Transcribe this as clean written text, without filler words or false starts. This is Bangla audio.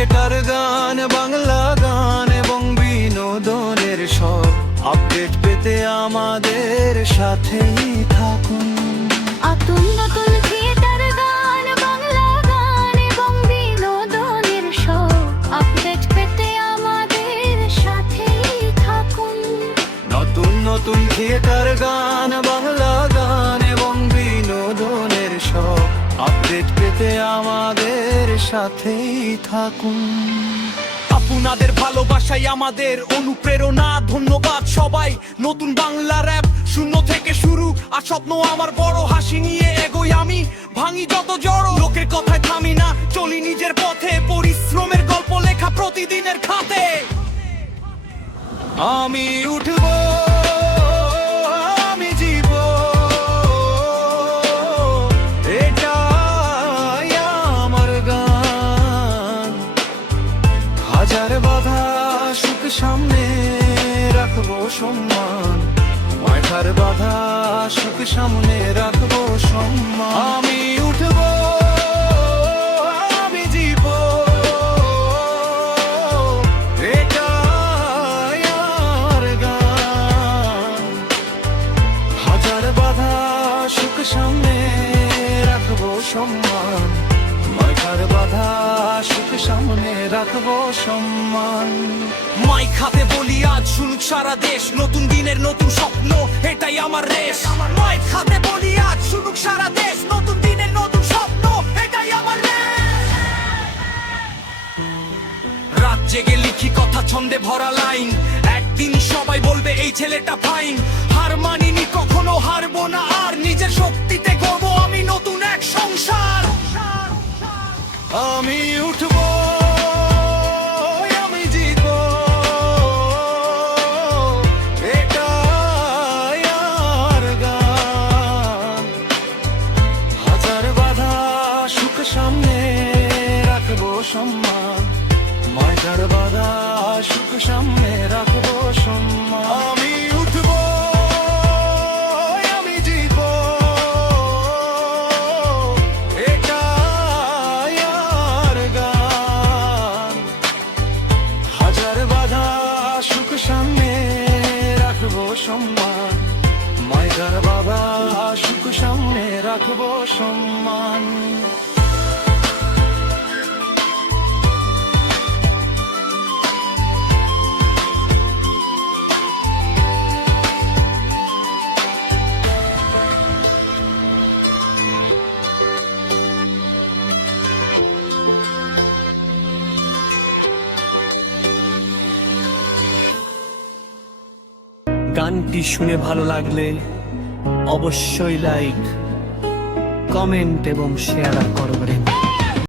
থিয়েটার গান, বাংলা গান এবং বিনোদনের সব আপডেট পেতে আমাদের সাথেই থাকুন। নতুন নতুন থিয়েটার গান, বাংলা গান এবং বিনোদনের সব আপডেট পেতে আমাদের সাথেই থাকুন। নতুন নতুন থিয়েটার গান, বাংলা গান এবং বিনোদনের সব আপডেট পেতে আমাদের সাথেই থাকুন। আপনাদের ভালোবাসাই আমাদের অনুপ্রেরণা, ধন্যবাদ সবাই। নতুন বাংলা র‍্যাপ শূন্য থেকে শুরু, আর স্বপ্ন আমার বড়, হাসি নিয়ে এগোই আমি, ভাঙি যত জড়, লোকের কথায় থামি না, চলি নিজের পথে, পরিশ্রমের গল্প লেখা প্রতিদিনের খাতে। আমি উঠব, আমি জীব, এটাই আমার গান। হাজার বাধা সুখ সামনে রাখবো সম্মান, মাথার বাধা সুখ সামনে রাখবো সম্মান। আমি উঠব, আমি জীব, এটাই আমার গান। হাজার বাধা সুখ সামনে রাখবো সম্মান, মাথার বাধা সুখ সামনে রাখবো সম্মান। মাইক হাতে বলি আজ শুনুক সারা দেশ, নতুন দিনের নতুন স্বপ্ন, এটাই আমার রেশ। মাইক হাতে বলি আজ শুনুক সারা দেশ, নতুন দিনের নতুন স্বপ্ন, এটাই আমার রেশ। রাত জেগে লিখি কথা, ছন্দে ভরা লাইন, একদিন সবাই বলবে এই ছেলেটা ফাইন। হার মানিনি কখনো, হারবো না আর, নিজের শক্তিতে গড়বো আমি নতুন এক সংসার। আমি উঠব, আমি জিতব, এটাই আমার গান। হাজার বাধা সুখ সামনে রাখবো সম্মান, মাঝার বাধা সুখ সামনে রাখবো সম্মান। আমি উঠব, আমি জিতব, এটাই আমার গান। হাজার বাধা সুখ সামনে রাখবো সম্মান, মাঝার বাধা সুখ সামনে রাখবো সম্মান। গানটি শুনে ভালো লাগলে অবশ্যই লাইক, কমেন্ট এবং শেয়ার করবেন।